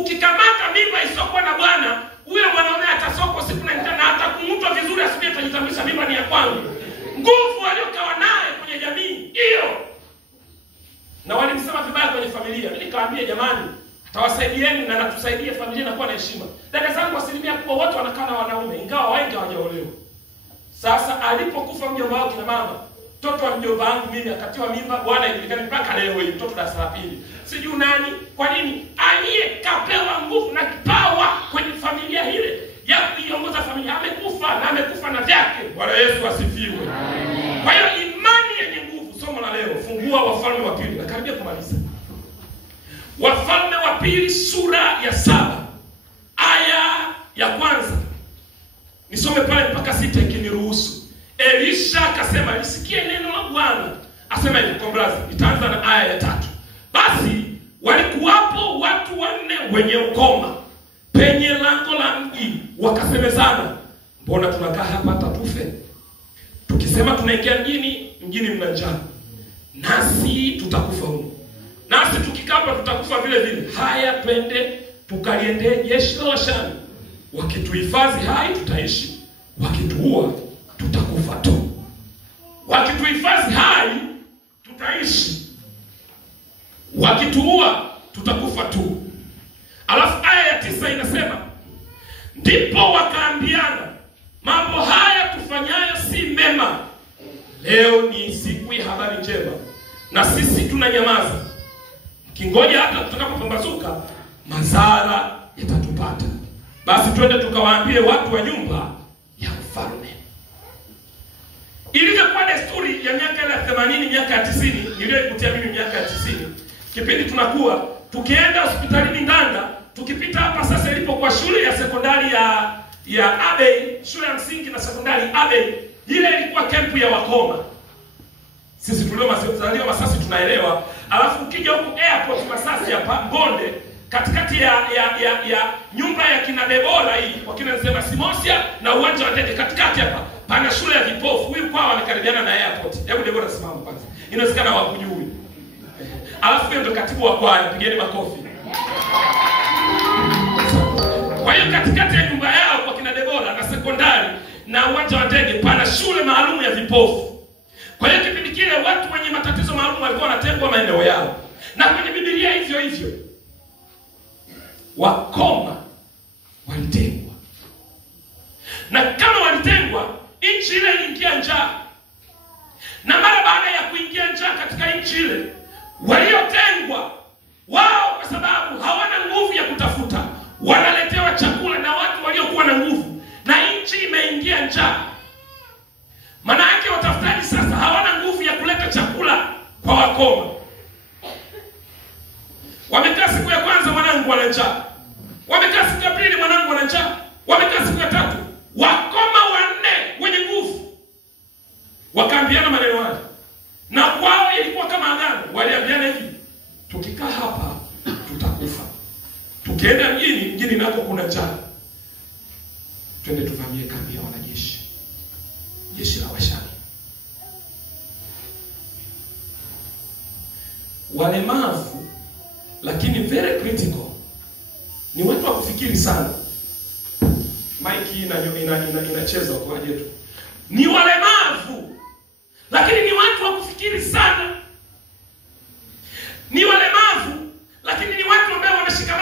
Ukikamata mimba isiyokuwa na bwana, huyo mwanaume atasokwa siku na mchana, atakung'utwa vizuri, asije atajitambulisha mimba ni ya kwangu. Nguvu aliyokawa naye kwenye jamii hiyo. Na walimsema vibaya kwenye familia. Mimi nikawaambia jamani, tawasaidieni na natusaidia familia na kuwa na heshima. Dada zangu asilimia kubwa wote wanakaa na wanaume, ingawa wengi hawajaolewa. Sasa alipokufa mjomba wao kina mama, mtoto wa mjomba wangu mimi akatiwa mimba, bwana ijulikane mpaka leo hii, mtoto darasa la pili. Sijui nani, kwa nini? Aliyekapewa nguvu na kipawa kwenye familia ile ya kuiongoza familia amekufa, na amekufa na vyake. Bwana Yesu asifiwe. Kwa hiyo imani yenye nguvu. Somo la leo, fungua Wafalme wa Pili. Nakaribia kumaliza. Wafalme wa Pili sura ya 7 aya ya kwanza. Nisome pale mpaka 6 ikiniruhusu. Elisha akasema, nisikie neno la Bwana. Asema hivi, kombrazi, nitaanza na aya ya 3. Basi walikuwapo watu 4 wenye ukoma penye lango la mji, wakasemezana, mbona tunakaa hapa hata tufe? Tukisema tunaingia mjini mna njaa, nasi tutakufa huko. Nasi tukikaa hapa tutakufa vile vile. Haya, twende tukaliendee jeshi la Washani. Wakituhifadhi hai tutaishi, wakituua tutakufa tu. Wakituhifadhi hai tutaishi, wakituua tutakufa tu. Alafu aya ya 9 inasema, ndipo wakaambiana, mambo haya tufanyayo si mema. Leo ni siku ya habari njema, na sisi tunanyamaza. Kingoja hata tutakapopambazuka, madhara yatatupata. Basi twende tukawaambie watu wa nyumba ya mfalme. Ilivyokuwa desturi ya miaka ya 80, miaka ya 90, niliyoikutia mimi miaka ya 90. Kipindi tunakuwa tukienda hospitalini Ndanda, tukipita hapa sasa ilipokuwa shule ya sekondari ya Abbey, shule ya msingi na sekondari Abbey, ile ilikuwa kempu ya wakoma. Sisi tuliozaliwa Masasi tunaelewa. Alafu ukija huko airport Masasi hapa Mbonde, katikati ya nyumba ya kina Debora hii, wakina Sema Simosia na uwanja wa ndege, katikati hapa pana shule ya vipofu. Huyu kwao anakaribiana na airport. Hebu Debora simama kwanza. Inawezekana wakujui. Alafu ndio katibu wa kwaya, pigeni makofi. Kwa hiyo katikati ya nyumba yao kwa kina Debora na sekondari na uwanja wa ndege pana shule maalum ya vipofu. Kwa hiyo kipindi kile watu wenye matatizo maalum walikuwa wanatengwa maeneo yao. Na kwenye Biblia hivyo hivyo, wakoma walitengwa. Na kama walitengwa, nchi ile iliingia njaa. Na mara baada ya kuingia njaa katika nchi ile, waliotengwa wao, kwa sababu hawana nguvu ya kutafuta, wanaletewa chakula na watu waliokuwa na nguvu, na nchi imeingia njaa. Maana yake watafutaji sasa hawana nguvu ya kuleta chakula kwa wakoma. Wamekaa siku ya kwanza, mwanangu ana njaa. Wamekaa siku ya pili, mwanangu ana njaa. Wamekaa siku ya tatu, wakoma 4 wenye nguvu wakaambiana maneno haya. Na kwao ilikuwa kama agano. Waliambiana hivi, tukikaa hapa tutakufa. Tukienda mjini nako kuna njaa, twende tuvamie kambi ya wanajeshi, jeshi la Washani. Walemavu, lakini very critical. Ni watu wa kufikiri sana. Mike inacheza kwa ajili yetu. Ni walemavu, lakini ni watu wa kufikiri sana. Ni walemavu, lakini ni watu ambao wanashika